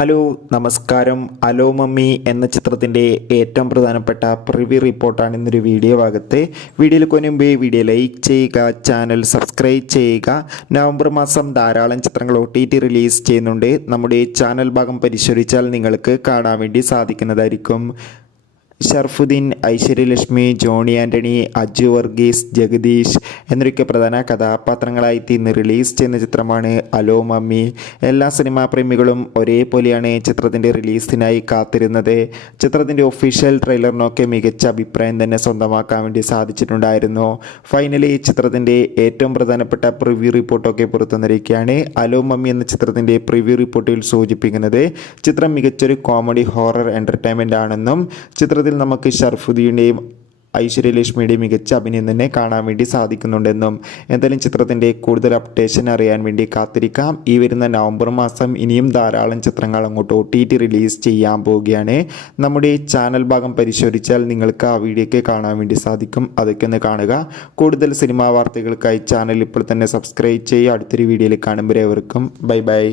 Hello നമസ്കാരം. Hello mummy എന്ന ചിത്രത്തിൻ്റെ ഏറ്റവും പ്രധാനപ്പെട്ട പ്രിവ്യൂ റിപ്പോർട്ടാണ് ഇന്നൊരു വീഡിയോ ഭാഗത്ത്. വീഡിയോയിൽ കൊനുമ്പ് വീഡിയോ ലൈക്ക് ചെയ്യുക, ചാനൽ സബ്സ്ക്രൈബ് ചെയ്യുക. നവംബർ മാസം ധാരാളം ചിത്രങ്ങൾ OTT റിലീസ് ചെയ്യുന്നുണ്ട്. നമ്മുടെ ചാനൽ ഭാഗം പരിശോധിച്ചാൽ നിങ്ങൾക്ക് കാണാൻ വേണ്ടി സാധിക്കുന്നതായിരിക്കും. ഷർഫുദ്ദീൻ, ഐശ്വര്യലക്ഷ്മി, ജോണി ആൻ്റണി, അജു വർഗീസ്, ജഗദീഷ് എന്നൊക്കെ പ്രധാന കഥാപാത്രങ്ങളായി ഇന്ന് റിലീസ് ചെയ്യുന്ന ചിത്രമാണ് അലോ മമ്മി. എല്ലാ സിനിമാ പ്രേമികളും ഒരേപോലെയാണ് ചിത്രത്തിൻ്റെ റിലീസിനായി കാത്തിരുന്നത്. ചിത്രത്തിൻ്റെ ഒഫീഷ്യൽ ട്രെയിലറിനൊക്കെ മികച്ച അഭിപ്രായം തന്നെ സ്വന്തമാക്കാൻ വേണ്ടി സാധിച്ചിട്ടുണ്ടായിരുന്നു. ഫൈനലി ചിത്രത്തിൻ്റെ ഏറ്റവും പ്രധാനപ്പെട്ട പ്രിവ്യൂ റിപ്പോർട്ടൊക്കെ പുറത്തുവന്നിരിക്കുകയാണ്. അലോ മമ്മി എന്ന ചിത്രത്തിൻ്റെ പ്രിവ്യൂ റിപ്പോർട്ടിൽ സൂചിപ്പിക്കുന്നത് ചിത്രം മികച്ചൊരു കോമഡി ഹൊറർ എൻ്റർടൈൻമെൻ്റ് ആണെന്നും ചിത്രത്തിൽ നമുക്ക് ഷർഫുദ്ദീൻ്റെയും ഐശ്വര്യലക്ഷ്മിയുടെയും മികച്ച അഭിനയം തന്നെ കാണാൻ വേണ്ടി സാധിക്കുന്നുണ്ടെന്നും. എന്തായാലും ചിത്രത്തിൻ്റെ കൂടുതൽ അപ്ഡേഷൻ അറിയാൻ വേണ്ടി കാത്തിരിക്കാം. ഈ വരുന്ന നവംബർ മാസം ഇനിയും ധാരാളം ചിത്രങ്ങൾ അങ്ങോട്ട് OTT റിലീസ് ചെയ്യാൻ പോവുകയാണ്. നമ്മുടെ ചാനൽ ഭാഗം പരിശോധിച്ചാൽ നിങ്ങൾക്ക് ആ വീഡിയോയ്ക്ക് കാണാൻ വേണ്ടി സാധിക്കും. അതൊക്കെ ഒന്ന് കാണുക. കൂടുതൽ സിനിമാ വാർത്തകൾക്കായി ചാനൽ ഇപ്പോൾ തന്നെ സബ്സ്ക്രൈബ് ചെയ്യുക. അടുത്തൊരു വീഡിയോയിൽ കാണുമ്പോൾ ഏവർക്കും ബൈ ബൈ.